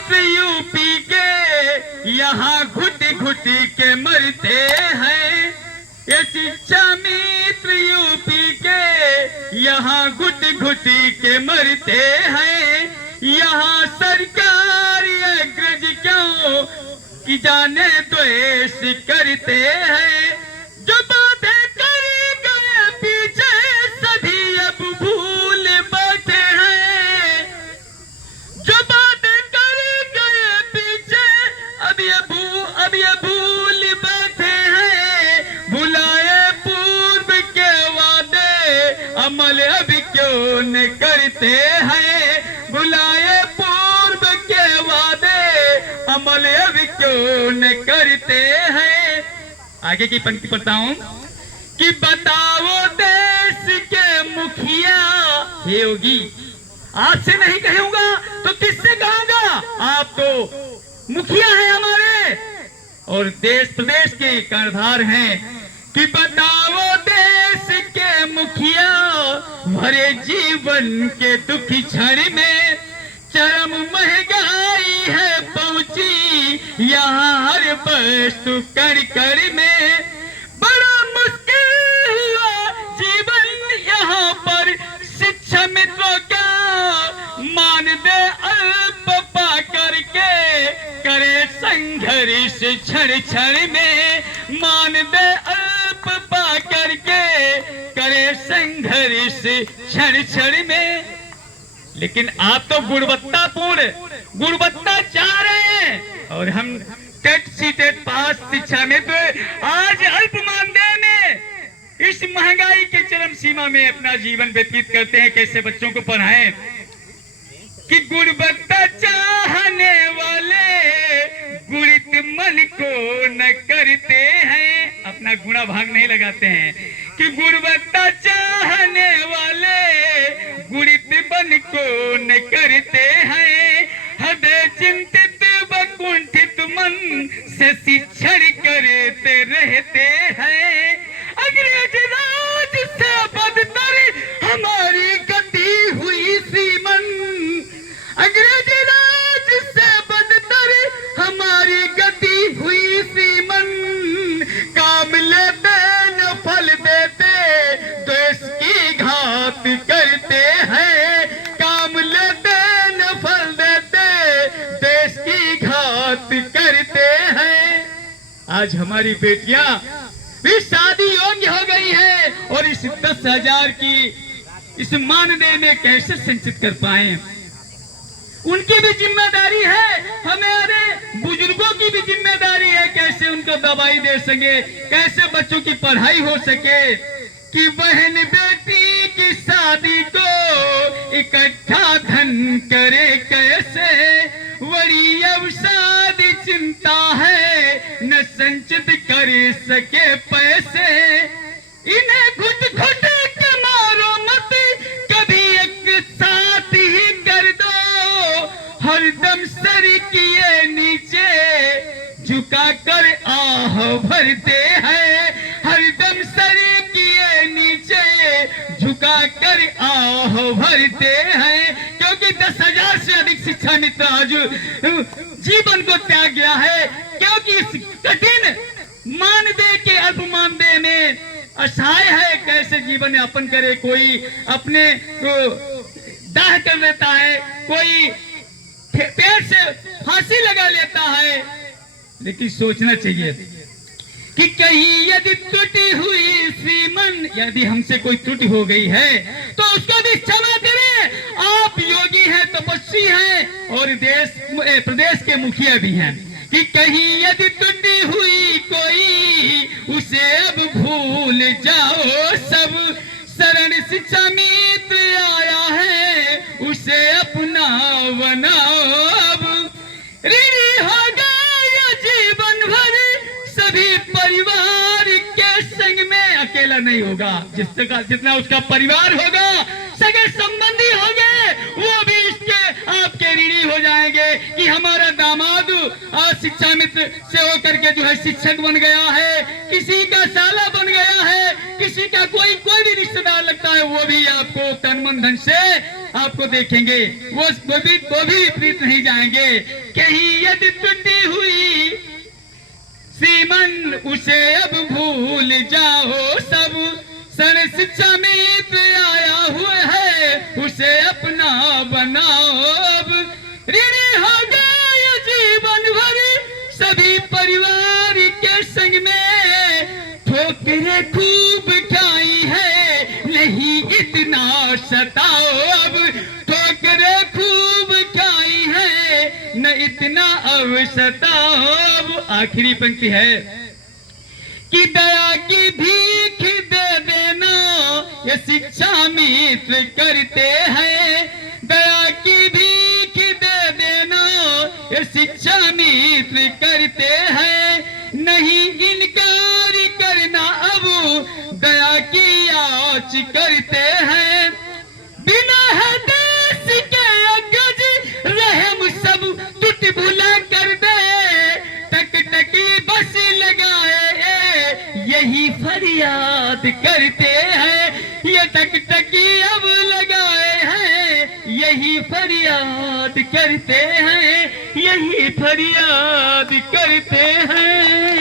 मित्र UP के यहाँ घुट घुट के मरते हैं। ये शिक्षा मित्र यूपी के यहाँ घुट घुट के मरते हैं। यहाँ सरकार अग्रज क्यों कि जाने द्वेष करते हैं। जो बातें कर गए पीछे सभी अब भूल बैठे हैं। जो बातें कर गए पीछे अब ये भूल बैठे हैं। भुलाए पूर्व के वादे अमल अब क्यों न करते हैं। भुलाए पूर्व के वादे अमल अब क्यों न करते हैं। आगे की पंक्ति पढ़ता हूं कि बताओ देश के मुखिया। हे योगी, आपसे नहीं कहूंगा तो किससे कहूंगा? आप तो मुखिया हैं हमारे और देश प्रदेश के कर्णधार हैं। कि बताओ देश के मुखिया, भरे जीवन के दुखी क्षण में चरम महंगाई है पहुंची यहाँ हर वस्तु कण कण में। बड़ा मुश्किल हुआ जीवन यहाँ पर शिक्षा मित्रों का मान दे अल्प पा करके करे संघर्ष क्षण क्षण में। मान दे अल्प पा करके करे संघर्ष क्षण क्षण में। लेकिन आप तो गुणवत्ता चाह रहे हैं और हम टेट सीटेट पास शिक्षा में तो आज अल्प मानदेय में इस महंगाई के चरम सीमा में अपना जीवन व्यतीत करते हैं। कैसे बच्चों को पढ़ाएं कि गुणवत्ता चाहने वाले गुणित मन को न करते हैं। अपना गुणा भाग नहीं लगाते हैं कि गुणवत्ता चाहने वाले गुणित मन को न करते हैं। हृदय चिंतित व कुंठित मन से शिक्षण करते रहते हैं। अंग्रेज राज से बदतर हमारी गति हुई सीमन। अंग्रेज राज से बदतर हमारी गति हुई सीमन। काम लेते न फल देते देश की घात करते हैं। काम लेते न फल देते देश की घात करते हैं। आज हमारी बेटियां भी शादी योग्य हो गई है और इस 10,000 की इस मानदेय में कैसे संचित कर पाए। उनकी भी जिम्मेदारी है, हमारे बुजुर्गों की भी जिम्मेदारी है। कैसे उनको दवाई दे सके, कैसे बच्चों की पढ़ाई हो सके। कि बहन बेटी की शादी को इकट्ठा धन करे कैसे। बड़ी अवसाद चिंता है न संचित कर सके पैसे। इन्हें घुट घुट के मारो मत, कभी एक साथ ही कर दो। हरदम सर किए नीचे झुका कर आह भरते हैं। हरदम सर किए नीचे झुका कर आह भरते हैं। क्योंकि 10,000 से अधिक शिक्षा मित्र आज जीवन को त्याग गया है। क्योंकि इस कठिन मानदेय के अल्प मानदेय में असहाय है। कैसे जीवन यापन करे। कोई अपने को दाह कर लेता है, कोई पेड़ से फांसी लगा लेता है। लेकिन सोचना चाहिए कि कहीं यदि त्रुटि हुई श्रीमन, यदि हमसे कोई त्रुटि हो गई है तो उसको भी क्षमा करें। आप योगी हैं, तपस्वी हैं और प्रदेश के मुखिया भी हैं। कि कहीं यदि त्रुटि हुई कोई उसे अब भूल जाओ सब। शरण शिक्षा मित्र आया है उसे अपना बनाओ अब। ऋणी होगा ये जीवन भर सभी परिवार के संग में। अकेला नहीं होगा, जितना उसका परिवार होगा, सगे संबंधी होंगे, वो भी इसके आपके ऋणी हो जाएंगे। कि हमारा दामाद आज शिक्षा मित्र से होकर के जो है शिक्षक बन गया है, किसी का साला बन गया है, किसी का कोई कोई भी रिश्तेदार लगता है वो भी आपको तन मन धन से आपको देखेंगे, वो भी विपरीत नहीं जाएंगे। कहीं यदि टूटी हुई सीमन उसे अब भूल जाओ, सब सन शिक्षा मित्र आया हुआ है उसे अपना बनाओ। अब ऋणी हो गया जीवन भर सभी परिवार के संग में, ठोकरें खूब खाई है नहीं इतना सताओ। अब ठोकरें खूब खाई है न इतना अब सताओ। अब आखिरी पंक्ति है कि दया की भीख दे देना ये शिक्षा मित्र करते हैं, दया की भीख दे देना ये शिक्षा मित्र करते हैं। नहीं इनकार करना अब दया की याच करते हैं। बिना है देश के अगज रहम सब टूट भुला कर दे, टकटकी बस लगाए यही फरियाद करते हैं। ये टकटकी अब लगाए हैं यही फरियाद करते हैं, यही फरियाद करते हैं।